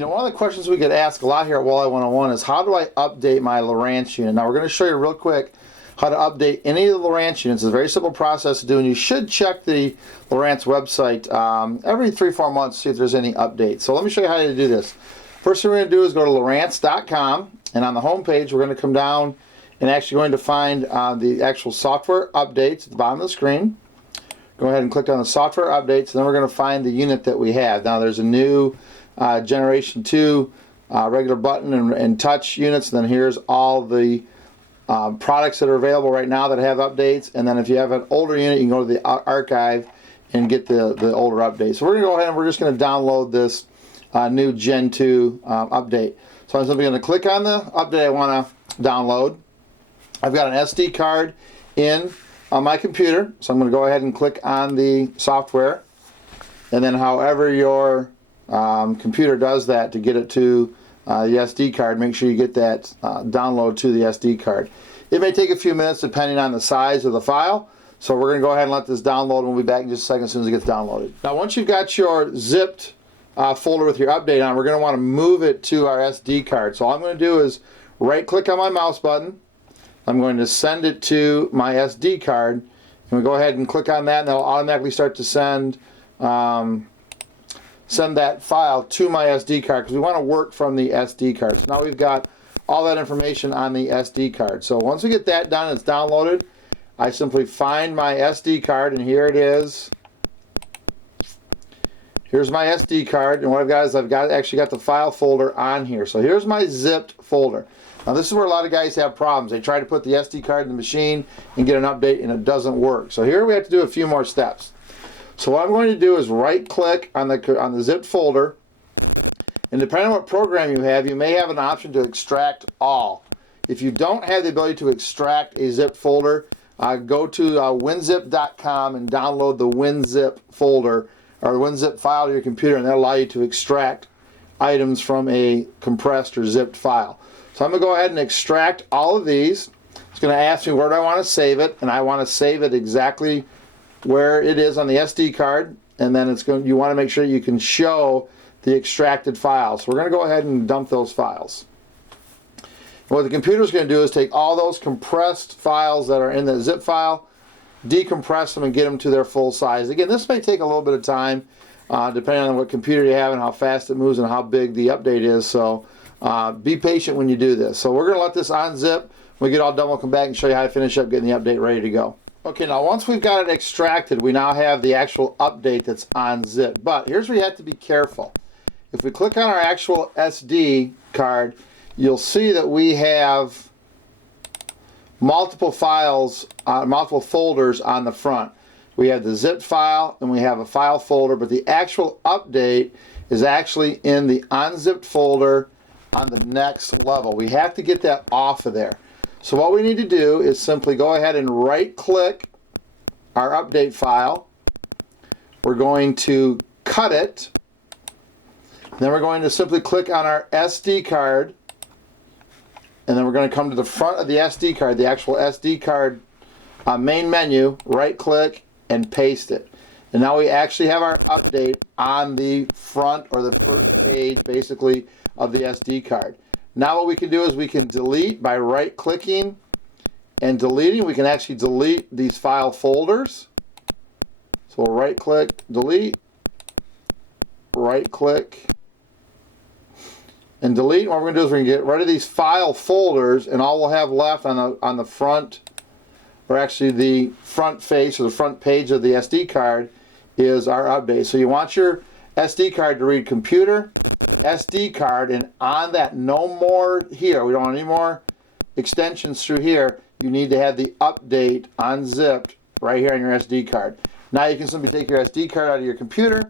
You know, one of the questions we get asked a lot here at Walleye 101 is how do I update my Lowrance unit? Now we're going to show you real quick how to update any of the Lowrance units. It's a very simple process to do, and you should check the Lowrance website every 3-4 months to see if there's any updates. So let me show you how to do this. First thing we're going to do is go to Lowrance.com, and on the home page we're going to come down and actually going to find the actual software updates at the bottom of the screen. Go ahead and click on the software updates, and then we're going to find the unit that we have. Now there's a new Generation 2 regular button and touch units, and then here's all the products that are available right now that have updates. And then if you have an older unit, you can go to the archive and get the older updates. So we're going to go ahead and we're just going to download this new Gen 2 update. So I'm simply going to click on the update I want to download. I've got an SD card in on my computer, so I'm going to go ahead and click on the software, and then however your computer does that to get it to the SD card, make sure you get that download to the SD card. It may take a few minutes depending on the size of the file, so we're going to go ahead and let this download, and we'll be back in just a second as soon as it gets downloaded. Now once you've got your zipped folder with your update on, we're going to want to move it to our SD card. So all I'm going to do is right click on my mouse button. I'm going to send it to my SD card, and we go ahead and click on that, and it'll automatically start to send that file to my SD card, because we want to work from the SD card. So now we've got all that information on the SD card. So once we get that done, it's downloaded, I simply find my SD card, and here it is. Here's my SD card, and what I've got is actually got the file folder on here. So here's my zipped folder. Now this is where a lot of guys have problems. They try to put the SD card in the machine and get an update, and it doesn't work. So here we have to do a few more steps. So what I'm going to do is right click on the zipped folder, and depending on what program you have, you may have an option to extract all. If you don't have the ability to extract a zipped folder, go to winzip.com and download the WinZip folder or the WinZip file to your computer, and that'll allow you to extract items from a compressed or zipped file. So I'm going to go ahead and extract all of these. It's going to ask me where do I want to save it, and I want to save it exactly where it is on the SD card, and then you want to make sure you can show the extracted files. So we're going to go ahead and dump those files. And what the computer is going to do is take all those compressed files that are in the zip file, decompress them, and get them to their full size. Again, this may take a little bit of time depending on what computer you have and how fast it moves and how big the update is. So be patient when you do this. So we're going to let this unzip. When we get all done, we'll come back and show you how to finish up getting the update ready to go. Okay, now once we've got it extracted, we now have the actual update that's unzipped. But here's where you have to be careful. If we click on our actual SD card, you'll see that we have multiple files, multiple folders on the front. We have the zip file and we have a file folder, but the actual update is actually in the unzipped folder on the next level. We have to get that off of there. So what we need to do is simply go ahead and right click our update file. We're going to cut it. Then we're going to simply click on our SD card, and then we're going to come to the front of the SD card, the actual SD card main menu, right click and paste it. And now we actually have our update on the front or the first page basically of the SD card. Now what we can do is we can delete by right clicking and deleting. We can actually delete these file folders. So we'll right click, delete, right click, and delete. What we're going to do is we're going to get rid of these file folders, and all we'll have left on the front, or actually the front face or the front page of the SD card, is our update. So you want your SD card to read computer, SD card, and on that no more here, we don't want any more extensions through here. You need to have the update unzipped right here on your SD card. Now you can simply take your SD card out of your computer,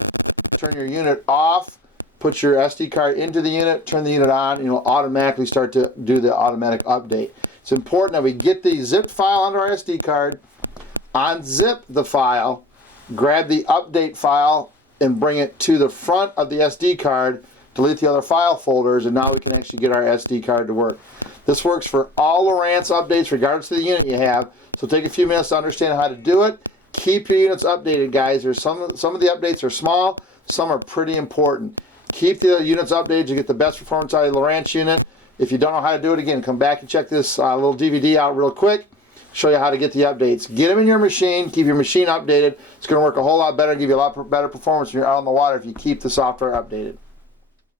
turn your unit off, put your SD card into the unit, turn the unit on, and it'll automatically start to do the automatic update. It's important that we get the zipped file onto our SD card, unzip the file, grab the update file, and bring it to the front of the SD card, delete the other file folders, and now we can actually get our SD card to work. This works for all Lowrance updates regardless of the unit you have, so take a few minutes to understand how to do it. Keep your units updated, guys. There's some of the updates are small, some are pretty important. Keep the units updated to get the best performance out of the Lowrance unit. If you don't know how to do it, again, come back and check this little DVD out real quick. Show you how to get the updates. Get them in your machine. Keep your machine updated. It's going to work a whole lot better and give you a lot better performance when you're out on the water if you keep the software updated.